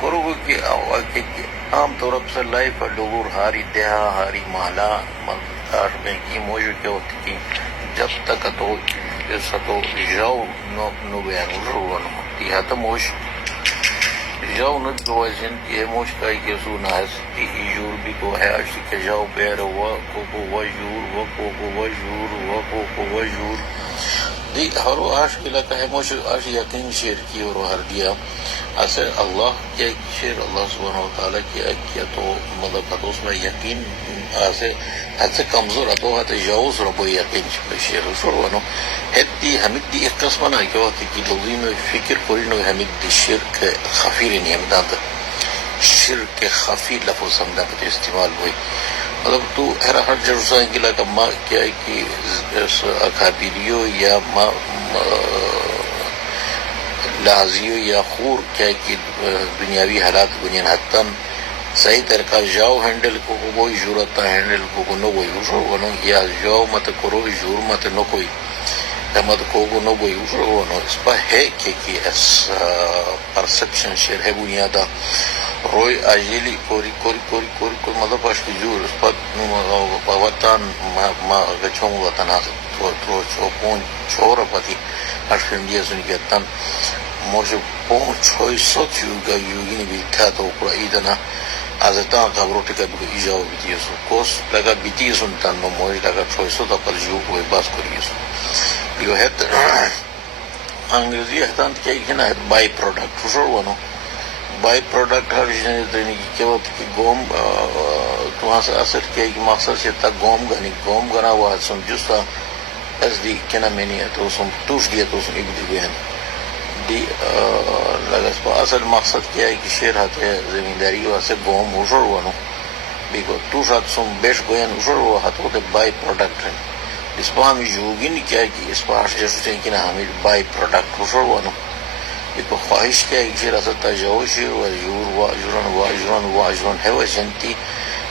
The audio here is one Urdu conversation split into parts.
کرو کہ عام طور پر لائف ڈور ہاری دیہا ہاری مالا ملتاش میں کی موجو کیا ہوتی کی جب تک تو ستو جاؤ نو بیان ورونو تیہا تا موش جاؤ ند گوازن کی موش کائی کے سو ناستی ایجور بھی کو ہے اشتی کے جاؤ بیر کو وجور کو وجور دی ہرو آش کے لکا ہے موش آش یقین شیر کی اور ہر دیا ایسے اللہ کیا شیر اللہ سبحانہ وتعالی کیا تو مطلب اس میں یقین ایسے کمزور اتو ہے جاؤز ربو یقین شیر شروعنو ہتی حمید دی ایک قسم نا کیا ہوتی کہ لوگی میں فکر کوری نو حمید دی شرک خفیر نہیں ہمدان شرک خفی لفظ ہمدان پہ استعمال ہوئی مطلب تو ہر جرسائیں گی لکا ما کیا ہے کہ اکابریو یا ما لازیو یا خور کیا ہے کہ دنیاوی حالات بنیان حتاً صحیح طریقہ جاؤ ہینڈل کو وہی جورتا ہینڈل کو نو وہی اشو یا جاؤ مت کرو جور مت نو کوئی مت کو نو وہی اشو اس پر ہے کہ پرسپشن شیر ہے بنیادہ روی آجیلی کوری مطلب پاشکی جور اس پر وطن ما گچھوں وطن تو چوپون چھوڑا پتی اشکرم دیا سنی کہ تن موشو پون چھوئی سوچ یوگینی بیتا تو اوپر ایدنا آزتان خبرو ٹکا بکو ایجاو بیتی سو کوس لگا بیتی سن تن نو موش لگا چھوئی سو تا پر جو کوئی باس کری سو بیو ہے انگریزی احتان کیا ہے بائی پروڈکٹ خوشور ونو بائی پروڈکٹ ہر جنہی دینی کی کیا وقت کی گوم تو ہاں سے اثر کیا کہ مقصد سے تا گوم گنا ہوا سن جستا اس دی کنا مینی ہے تو سن توش دیا تو سن ایک دی بیان دی لگا اس پا اصل مقصد کیا ہے کہ شیر ہاتھ ہے زمینداری ہوا سے گوم اشور ونو بیکو توش ہاتھ سن بیش گوین اشور ہوا ہاتھ ہوتے بائی پروڈکٹ ہیں اس پا ہمیں یوگین کیا ہے کہ اس پا ہاش جسو چاہیں کہ ہمیں بائی پروڈکٹ اشور ونو بیکو خواہش کیا ہے کہ شیر اصل تجاو شیر واجرون ہے وشنتی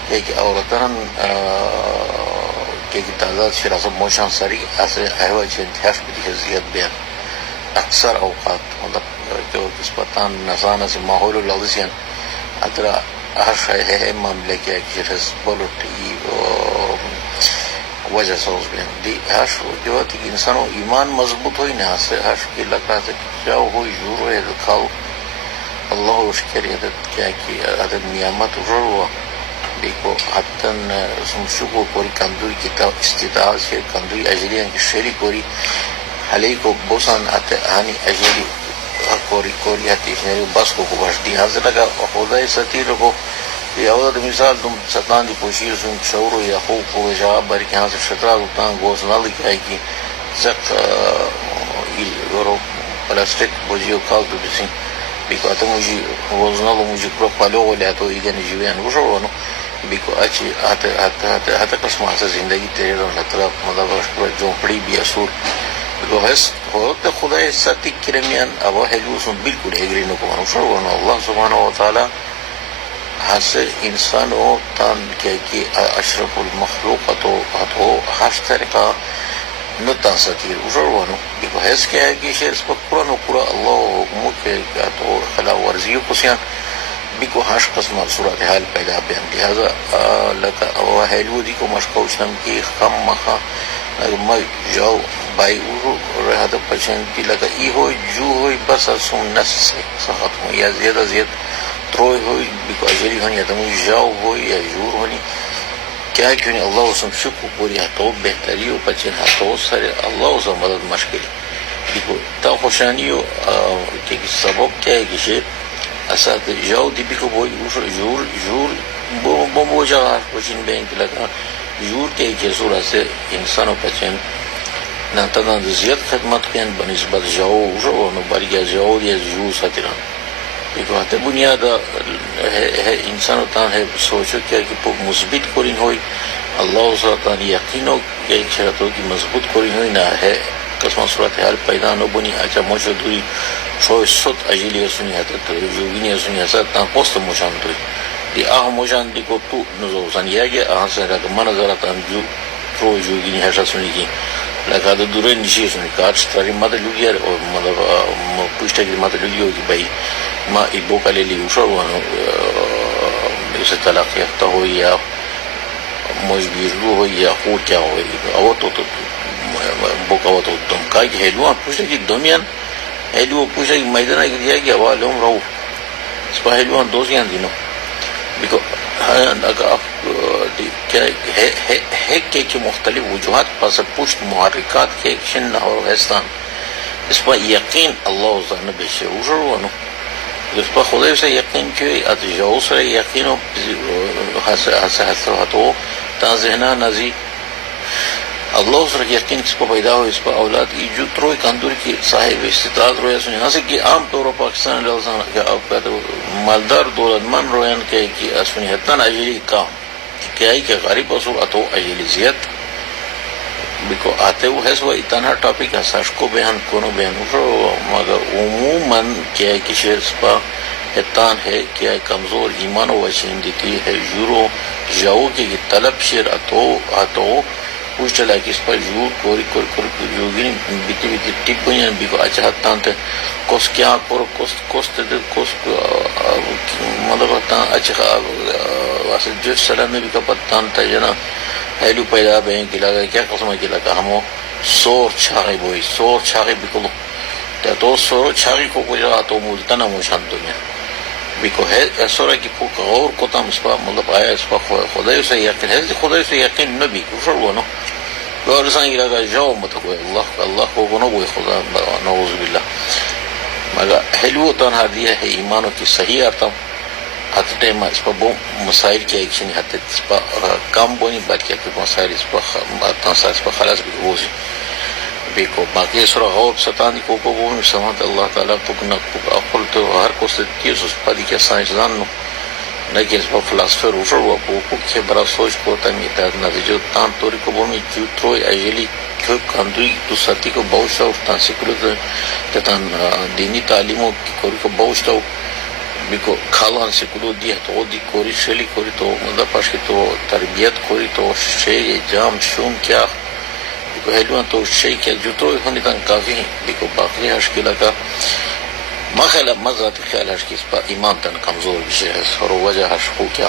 کہ عورتان کہ تعداد شیر اصل موشان ساری ایسے ہے وشنتی حش بھی حضیت بیان اکثر اوقات مطلب کہ اس پتان نسانہ سے ماحول لغزیان اترا ہر شای ہے معاملے کیا کہ شیر حض بولوٹی وجہ سوز بیان دی حش جو ہے کہ انسانو ایمان مضبوط ہوئی نہ سے حش کی لکھا سے جاؤ ہوئی جور ہوئے دکھاؤ اللہ اشکر عدد کیا کہ عدد نیامت اجر ہوا دیکھو حتن سمشکو کوری کندوی کتاب استطاعت سے کندوی اجلیان کی شیری کوری حلی کو بوسان آنی اجلی کوری حتی اشنری بس کو بھاش دی حاضر لگا خدای ستیر کو یا عدد مثال تم ستان دی پوشیر سن شورو یا خوب کو جواب باری کہ ہاں سے شطرہ دوتان گوز نال کیا ہے کہ زق رو پلاسٹک بوجیو کال تو بسین بیکو آتا مجھے گوز نالو مجھے پرو پالو گو لیاتو ایگن جیوین وشو ونو بیکو اچھی آتا قسم آتا زندگی تیرے رون لطرا مطلب اشکر جونپڑی بی اصول بیکو حس ہوتا خدای ساتی کرمیان ابا حلوسن بالکل ایگری نکو ونو وشو ونو اللہ سبحانہ وتعالی حاصل انسانو تان کہ اشرف المخلوقاتو ہتو ہاش طریقہ نتان ستیر اشور وانو بیکو حیث کیا ہے کہ شیر اس پر قرآن و قرآن اللہ حکمو کے تو خلا ورزیو کسیان بیکو ہاش قسم صورتحال پیدا بیان لہذا لکا حیلو دی کو مشکوشنم کی خم مخا ما جاؤ بائی ارو رہا پچھنتی لکا ای ہوئی جو ہوئی بس اسم نس سے سخت ہوں یا زیادہ تروئی ہوئی بیکو اجلی ہونی یا تمہیں جاؤ ہوئی یا جور ہونی کیا ہے کیونی اللہ اسم شکو پوری ہاتھو بہتریو پچھن ہاتھو سارے اللہ اسم مدد مشکل بیکو تا خوشانیو کہ سبب کیا ہے کہ شیر اسات جاؤ دی بیکو بوئی جور بومبو جاگا خوشین بینک لگا جور کیا ہے کہ سورہ سے انسانو پچھن نانتدان زیاد خدمت کین بنسبت جاؤ نو بارگیا جاؤ دیا جو ساتران بیکو حتی بنیاد ہے انسانو تان ہے سوچو کیا کہ پوک مثبت کرین ہوئی اللہ ساتان یقینو کہ ایک شرطو کی مضبوط کرین ہوئی نہ ہے قسم صورتحال پیدا نو بنی اچھا موشو دوری شوی ست اجیلی سنی حتی جوگینی سنی حتی تان پوست موشان دوری دی آہ موشان دی کو تو نزو سن یا گیا آہاں سے رکھ من نظراتان جو جوگینی حشا سنی کی لکه د دوره نشي سن کارش تاری ماده لوګي او مطلب پوښتنه کې ماده لوګي چې بھائی ما ایبو کله لی وشو ونه ese طلاق یافته هو یا مجبور هو یا خو کیا هو او تو بوکا تو تم کا کہ هلوان پوښتنه کې دومیان هلو پوښتنه کې میدان کې دی یا والوم راو سپه هلوان دوزیان دي نو بیکو ہے کہ مختلف وجوہات پس پشت محرکات کے ایکشن اور ویستان اس پر یقین اللہ عزیزان بیشے وشروانو اس پر خدا سے یقین کہ اتجاو سر یقین حسو تا ذہنہ نزی اللہ سر یقین اس پر پیدا ہو اس پر اولاد ایجود روی کاندوری کی صاحب استطاعت روی سنی ہاں سے کہ عام طور پر پاکستان مالدار دولت من رویان کہ اسونی حتن اجلی کام کیا ہے کہ غریب اصول اتو اجلی زیت بکو آتے وہ ہے سو اتنا ٹاپک حساش کو بیان کونو بیان ہو مگر عموماً کیا ہے کہ شیر سپا حتان ہے کیا ہے کمزور ایمان و وچین دیتی ہے یورو جاؤ کی طلب شیر اتو پوچھ چلا کہ اس پر یور کوری یوگی بیتی بیتی ٹپ بینیان بیکو اچھا حتان تے کس کیا کرو کس مطلب حتان اچھا واسه جو سلام نبی کا پتان تا جنا هلو پیدا بین کی لگا کیا قسم کی لگا ہمو سور چھاگی بوئی سور چھاگی بکلو تو سور چھاگی کو کجا تو مولتنا موشان دنیا بیکو ہے سورا کی پوک غور کو تم اس پا مطلب آیا اس پا خدایو سے یقین ہے خدایو سے یقین نبی کفر ونو گورسان کی لگا جاو متکوئی اللہ کو گنو بوئی خدا نعوذ باللہ مگر ہلو تنہا دیا ہے ایمانو کی صحیح آتا حتی ٹائم اس پر مسائل کی ایکشن حتی اس پر کام بونی بلکہ کہ مسائل اس پر خلاص بھی ہو سی بیکو باقی سورا غور ستانی کو بونی سمانت اللہ تعالیٰ پکنا اقل تو ہر کو ستیس اس پر دیکھا سائنسدان نو نکی اس پر فلاسفر اوشر ہوا پوکو کہ برا سوچ کو تمی نتیجو تان توری کو بونی جوتروی اجلی کندوی تو ساتی کو باوشتا تان سکلو تان دینی تعلیموں کی کوری کو باوشتا بیکو کھالان سکلو دیا تو دی کوری شلی کوری تو مدہ پاش کی تو تربیت کوری تو شی جام شون کیا بیکو ہیلوان تو شی کیا جوتروی ہونی تان کافی ہیں بیکو باقی حشکلہ کا ما خیال مزات خیال حشکی اس پا ایمان تان کمزور بشی ہے اور وجہ حشکو کیا